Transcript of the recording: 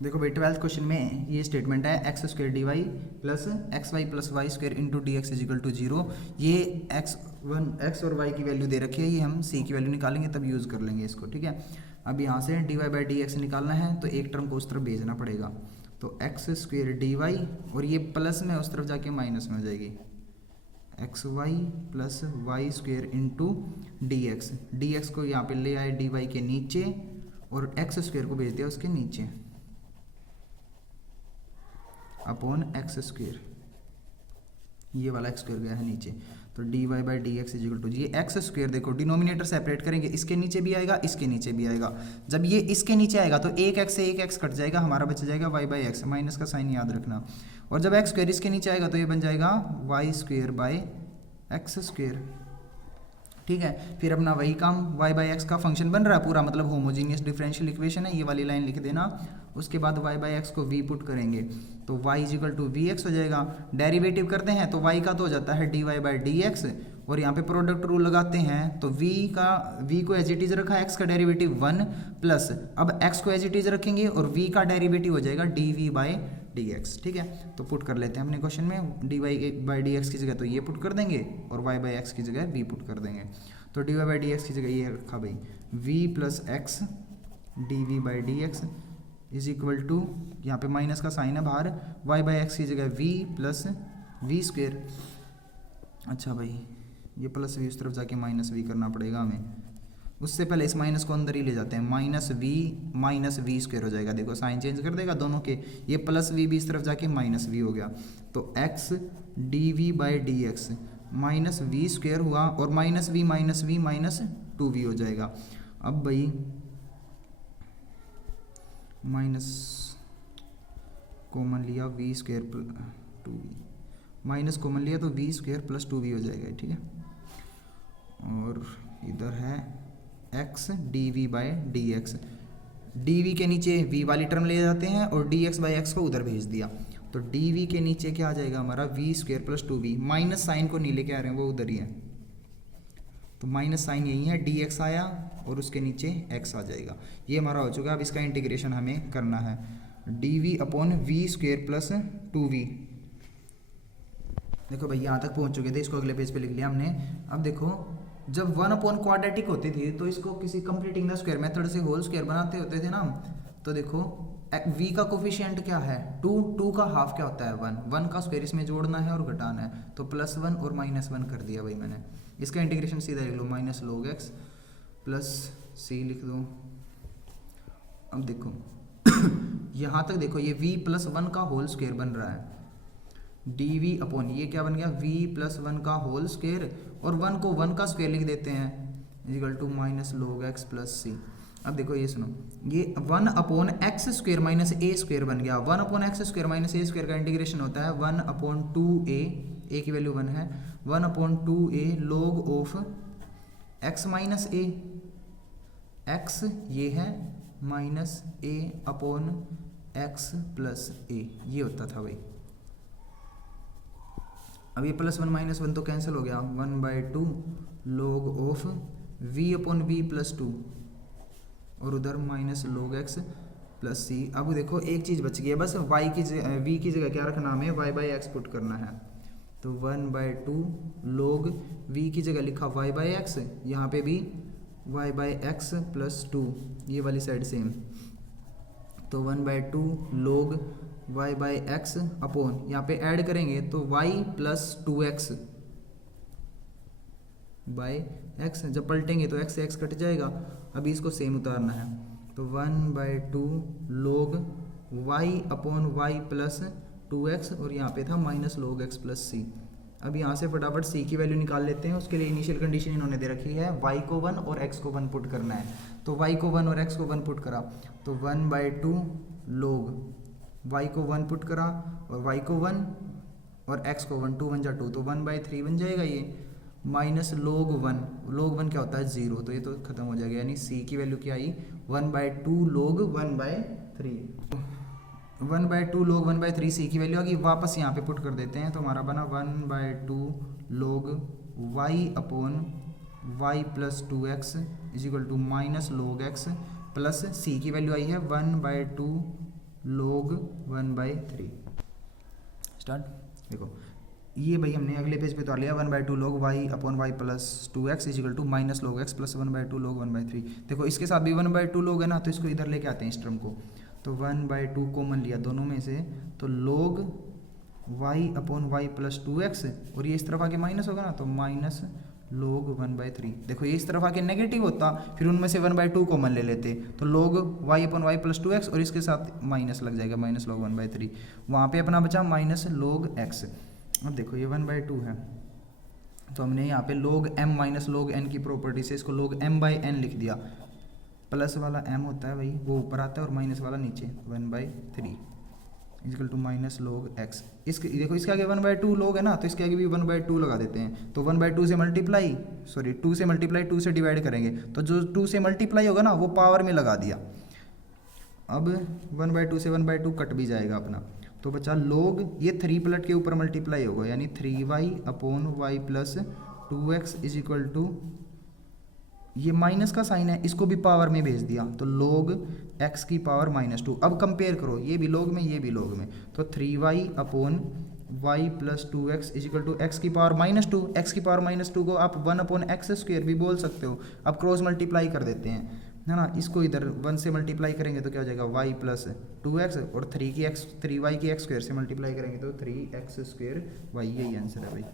देखो भाई 12th question में ये स्टेटमेंट है x square d y plus x y plus y square into d x equal to zero. ये x और वाई की वैल्यू दे रखी है, ये हम सी की वैल्यू निकालेंगे तब यूज़ कर लेंगे इसको, ठीक है। अब यहाँ से d y by d x निकालना है तो एक टर्म को उस तरफ भेजना पड़ेगा, तो एक्स स्क्र डी वाई और ये प्लस में उस तरफ जाके माइनस में हो जाएगी, x y plus y square into d x को यहाँ पे ले आए डी वाई के नीचे और एक्स स्क्र को भेज दिया उसके नीचे अपॉन एक्स स्क्र, ये वाला एक्स स्क्र गया है नीचे, तो d y by d x equal to ये एक्स स्क्र। देखो डिनोमिनेटर सेपरेट करेंगे, इसके नीचे भी आएगा इसके नीचे भी आएगा। जब ये इसके नीचे आएगा तो एक एक्स से एक एक्स कट जाएगा, हमारा बच जाएगा वाई बाई एक्स, माइनस का साइन याद रखना। और जब एक्स स्क्र इसके नीचे आएगा तो ये बन जाएगा y square by x square, ठीक है। फिर अपना वही काम y बाई एक्स का फंक्शन बन रहा है पूरा, मतलब होमोजीनियस डिफरेंशियल इक्वेशन है, ये वाली लाइन लिख देना। उसके बाद y बाई एक्स को v पुट करेंगे तो y equal to v x हो जाएगा। डेरिवेटिव करते हैं तो y का तो हो जाता है d y by d x, और यहाँ पे प्रोडक्ट रूल लगाते हैं तो v को एज इट इज रखा, x का डेरिवेटिव 1 प्लस अब x को एज इट इज रखेंगे और v का डेरिवेटिव हो जाएगा d v by d x, ठीक है। तो पुट कर लेते हैं हमने क्वेश्चन में, d y by d x की जगह तो ये पुट कर देंगे और वाई बाई एक्स की जगह वी पुट कर देंगे। तो d y by d x की जगह ये रखा भाई v plus x d v by d x is equal to, यहाँ पे माइनस का साइन है बाहर, वाई बाई एक्स की जगह वी प्लस वी स्क्वेयर। अच्छा भाई ये प्लस वी उस तरफ जाके माइनस वी करना पड़ेगा हमें, उससे पहले इस माइनस को अंदर ही ले जाते हैं, माइनस वी स्क्वेयर हो जाएगा। देखो साइन चेंज कर देगा दोनों के, ये प्लस वी भी इस तरफ जाके माइनस वी हो गया, तो x d v by d x minus v square हुआ और minus v minus two v हो जाएगा। अब भाई माइनस कॉमन लिया v square two v, minus common लिया तो v square plus two v हो जाएगा, ठीक है। और इधर है x d v by d x, d v के नीचे वी वाली टर्म ले जाते हैं और डी एक्स बाई एक्स को उधर भेज दिया, तो डी वी के नीचे क्या आ जाएगा हमारा v square plus two v, minus sign को नहीं लेके आ रहे हैं वो उधर ही है, तो माइनस साइन यही है, डी एक्स आया और उसके नीचे एक्स आ जाएगा। ये हमारा हो चुका है। अब इसका इंटीग्रेशन हमें करना है, d v upon v square plus two v. देखो भाई यहाँ तक पहुँच चुके थे, इसको अगले पेज पे लिख लिया हमने। अब देखो जब वन अपॉन क्वाड्रेटिक होती थी तो इसको किसी कंप्लीटिंग द स्क्वायर मेथड से होल स्क्वायर बनाते होते थे ना, तो देखो v का कोफिशिएंट क्या है 2 का हाफ क्या होता है 1 का स्क्वायर इसमें जोड़ना है और घटाना है, तो +1 और -1 कर दिया भाई मैंने। इसका इंटीग्रेशन सीधा लिख लो, minus log x plus c लिख दो। अब देखो यहाँ तक देखो ये v प्लस 1 का होल स्क्वायर बन रहा है, डी वी अपॉन ये क्या बन गया v प्लस 1 का होल स्क्वायर, और 1 को 1 का स्क्वायर लिख देते हैं equal to minus log x plus c। अब देखो ये सुनो, ये 1 upon x square minus a square बन गया। 1 upon x square minus a square का इंटीग्रेशन होता है 1 अपॉन 2a, ए की वैल्यू 1 है, 1 upon 2a log of x minus A, x ये है minus a upon x plus a, ये होता था भाई। अब ये +1 -1 तो कैंसिल हो गया, 1/2 log of v upon v plus 2 और उधर minus log x plus c। अब देखो एक चीज़ बच गई है बस, v की जगह क्या रखना हमें y बाई एक्स पुट करना है, तो 1/2 log v की जगह लिखा y बाई एक्स, यहाँ पे भी y बाई एक्स प्लस 2, ये वाली साइड सेम, तो 1/2 log y by x upon यहाँ पे ऐड करेंगे तो y plus 2x by x, जब पलटेंगे तो x से x कट जाएगा। अभी इसको सेम उतारना है, तो 1/2 log y upon y plus 2x और यहाँ पे था minus log x plus c। अब यहाँ से फटाफट c की वैल्यू निकाल लेते हैं। उसके लिए इनिशियल कंडीशन इन्होंने दे रखी है y को 1 और x को 1 पुट करना है, तो y को 1 और x को 1 पुट करा, तो 1/2 log y को 1 पुट करा और y को 1 और x को 1, 2 1 जा 2, तो 1/3 बन जाएगा ये, माइनस log 1 क्या होता है 0, तो ये तो खत्म हो जाएगा, यानी c की वैल्यू क्या आई 1/2 log 1/3, 1/2 log 1/3 c की वैल्यू आ गई। वापस यहाँ पे पुट कर देते हैं, तो हमारा बना 1/2 log y upon y plus 2x equal to minus log x plus c की वैल्यू आई है 1/2 log 1/3। स्टार्ट। देखो ये भाई हमने अगले पेज पे उतार लिया 1/2 log y/y + 2x = minus log x + 1/2 log 1/3। देखो इसके साथ भी 1/2 log है ना, तो इसको इधर लेके आते हैं इस टर्म को। तो 1/2 कॉमन लिया दोनों में से, तो log y/y + 2x, और ये इस तरफ आके माइनस होगा ना, तो माइनस log 1/3। देखो ये इस तरफ आके नेगेटिव होता, फिर उनमें से 1/2 कॉमन ले लेते, तो log y/y + 2x, और इसके साथ माइनस लग जाएगा, माइनस log 1/3। वहाँ पे अपना बचा माइनस log x। अब देखो ये 1/2 है, तो हमने यहाँ पे log m minus log n की प्रॉपर्टी से इसको log m/n लिख दिया। प्लस वाला m होता है भाई, वो ऊपर आता है, और माइनस वाला नीचे, 1/3 = माइनस log x। इसके देखो इसके आगे 1/2 log है ना, तो इसके आगे भी 1/2 लगा देते हैं। तो 1/2 से मल्टीप्लाई, 2 से मल्टीप्लाई 2 से डिवाइड करेंगे, तो जो 2 से मल्टीप्लाई होगा ना वो पावर में लगा दिया। अब 1/2 से 1/2 कट भी जाएगा अपना, तो बचा log, ये 3 पलट के ऊपर मल्टीप्लाई होगा, यानी 3y/y + 2x = ये माइनस का साइन है, इसको भी पावर में भेज दिया, तो log x की पावर -2। अब कंपेयर करो, ये भी log में, ये भी log में, तो 3y/y + 2x = x की पावर -2। x की पावर -2 को आप 1/x² भी बोल सकते हो। अब क्रॉस मल्टीप्लाई कर देते हैं, है ना, इसको इधर 1 से मल्टीप्लाई करेंगे तो क्या हो जाएगा, y + 2x, और 3y की x² से मल्टीप्लाई करेंगे तो 3x²y। यही आंसर है भाई।